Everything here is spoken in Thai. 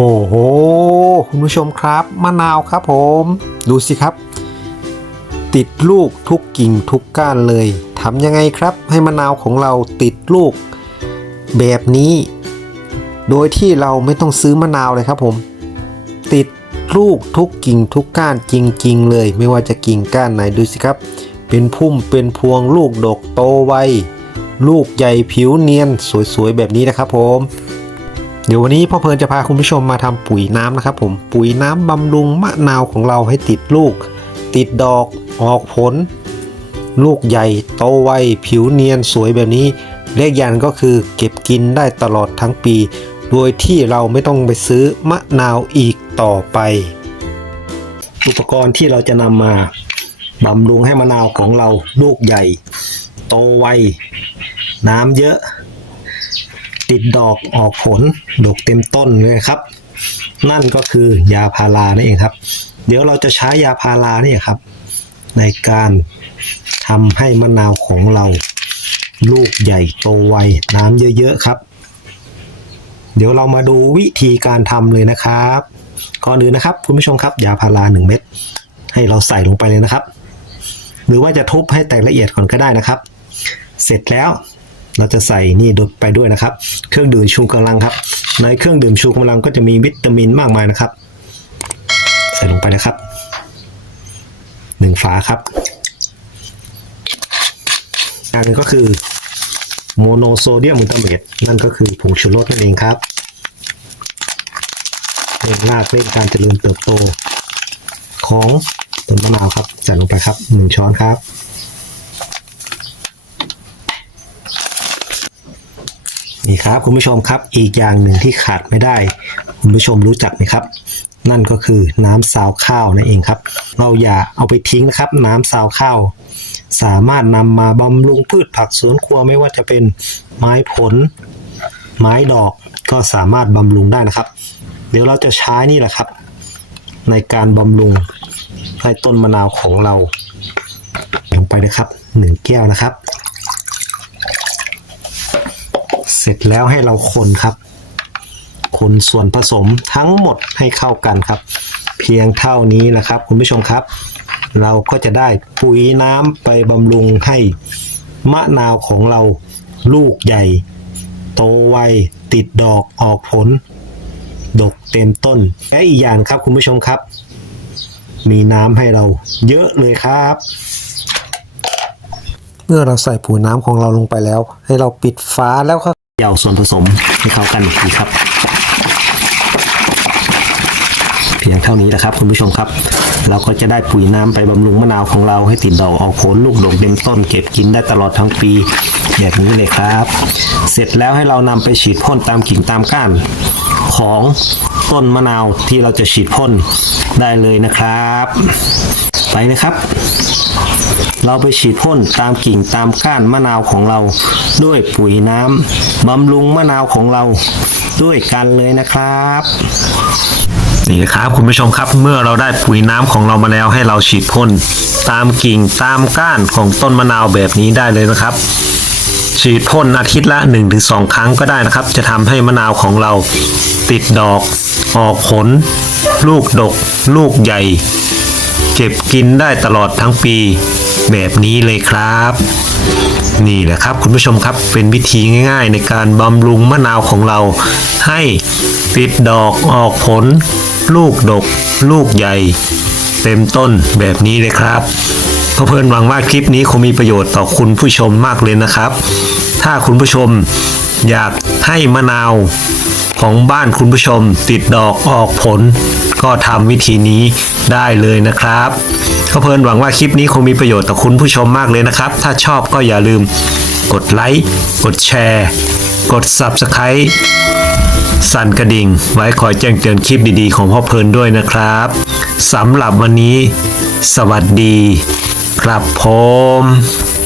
โอ้โห คุณผู้ชมครับ มะนาวครับผม ดูสิครับ ติดลูกทุกกิ่งทุกก้านเลยทำยังไงครับ ให้มะนาวของเราติดลูกแบบนี้ โดยที่เราไม่ต้องซื้อมะนาวเลยครับผม ติดลูกทุกกิ่งทุกก้านจริง ๆ เลย ไม่ว่าจะกิ่งก้านไหนดูสิครับ เป็นพุ่มเป็นพวงลูกดกโตไวลูกใหญ่ผิวเนียนสวยๆแบบนี้นะครับผม เดี๋ยววันนี้พ่อเพลินจะพาคุณผู้ชมมาทำปุ๋ยน้ำนะครับ ผมปุ๋ยน้ำบำรุงมะนาวของเราให้ติดลูก ติดดอกออกผล ลูกใหญ่โตไวผิวเนียนสวยแบบนี้เลขยันก็คือเก็บกินได้ตลอดทั้งปี โดยที่เราไม่ต้องไปซื้อมะนาวอีกต่อไป อุปกรณ์ที่เราจะนำมาบำรุงให้มะนาวของเราลูกใหญ่ โตไวน้ำเยอะ ติดดอกออกผลดกเต็มต้นเลยครับ นั่นก็คือยาพารานั่นเองครับ เดี๋ยวเราจะใช้ยาพารานี่ครับ ในการทำให้มะนาวของเรา ลูกใหญ่โตไวน้ำเยอะๆครับ เดี๋ยวเรามาดูวิธีการทำเลยนะครับก่อนอื่นนะครับ คุณผู้ชมครับยาพาราหนึ่งเม็ดให้เราใส่ลงไปเลยนะครับ หรือว่าจะทุบให้แตกละเอียดก่อนก็ได้นะครับ เสร็จแล้ว เราจะใส่นี่ไปด้วยนะครับ เครื่องดื่มชูกำลังครับ ในเครื่องดื่มชูกำลังก็จะมีวิตามินมากมายนะครับ ใส่ลงไปนะครับหนึ่งฝาครับอันนก็คือโมโนโซเดียมมูตาเมตนั่นก็คือผงชูรสนั่นเองครับเร่งรากเร่งการเจริญเติบโตของต้นมะนาวครับใส่ลงไปครับหนึ่งช้อนครับ นี่ครับคุณผู้ชมครับอีกอย่างหนึ่งที่ขาดไม่ได้ คุณผู้ชมรู้จักไหมครับ นั่นก็คือน้ำซาวข้าวนั่นเองครับ เราอย่าเอาไปทิ้งนะครับ น้ำซาวข้าวสามารถนำมาบำรุงพืชผักสวนครัวไม่ว่าจะเป็นไม้ผล ไม้ดอกก็สามารถบำรุงได้นะครับ เดี๋ยวเราจะใช้นี่แหละครับ ในการบำรุงให้ต้นมะนาวของเราลงไปนะครับหนึ่งแก้วนะครับ เส ร็จแล้วให้เราคนครับ คนส่วนผสมทั้งหมดให้เข้ากันครับ เพียงเท่านี้นะครับ คุณผู้ชมครับ เราก็จะได้ปุ๋ยน้ำไปบำรุงให้มะนาวของเราลูกใหญ่ โตไวติดดอกออกผล ดกเต็มต้นและอีกอย่างครับคุณผู้ชมครับ มีน้ำให้เราเยอะเลยครับเมื่อเราใส่ปุ๋ยน้ำของเราลงไปแล้ว ให้เราปิดฝาแล้วครับ เย่าส่วนผสมให้เข้ากันอีกทีครับ เพียงเท่านี้แหละครับคุณผู้ชมครับ เราก็จะได้ปุ๋ยน้ำไปบำรุงมะนาวของเราให้ติดดอกออกผลลูกดกเต็มต้นเก็บกินได้ตลอดทั้งปีแบบนี้เลยครับ เสร็จแล้วให้เรานำไปฉีดพ่นตามกิ่งตามก้านของต้นมะนาวที่เราจะฉีดพ่นได้เลยนะครับ ไปนะครับ เราไปฉีดพ่นตามกิ่งตามก้านมะนาวของเรา ด้วยปุ๋ยน้ำบำรุงมะนาวของเราด้วยกันเลยนะครับนี่ครับคุณผู้ชมครับเมื่อเราได้ปุ๋ยน้ำของเรามาแล้วให้เราฉีดพ่นตามกิ่งตามก้านของต้นมะนาวแบบนี้ได้เลยนะครับ ฉีดพ่นอาทิตย์ละ 1-2 ครั้งก็ได้นะครับ จะทำให้มะนาวของเราติดดอก ออกผล ลูกดก ลูกใหญ่ เก็บกินได้ตลอดทั้งปี แบบนี้เลยครับ นี่แหละครับคุณผู้ชมครับเป็นวิธีง่าย ๆ ในการบำรุงมะนาวของเรา ให้ติดดอกออกผล ลูกดก ลูกใหญ่ เต็มต้นแบบนี้เลยครับเพเพื่อนหวังว่าคลิปนี้คงมีประโยชน์ต่อคุณผู้ชมมากเลยนะครับ ถ้าคุณผู้ชมอยากให้มะนาว ของบ้านคุณผู้ชมติดดอกออกผล ก็ทำวิธีนี้ได้เลยนะครับก็เพลินหวังว่าคลิปนี้คงมีประโยชน์ต่อคุณผู้ชมมากเลยนะครับ ถ้าชอบก็อย่าลืมกดไลค์ กดแชร์ กด Subscribe สั่นกระดิ่ง ไว้คอยแจ้งเตือนคลิปดีๆ ของพ่อเพลินด้วยนะครับสำหรับวันนี้ สวัสดี ครับผม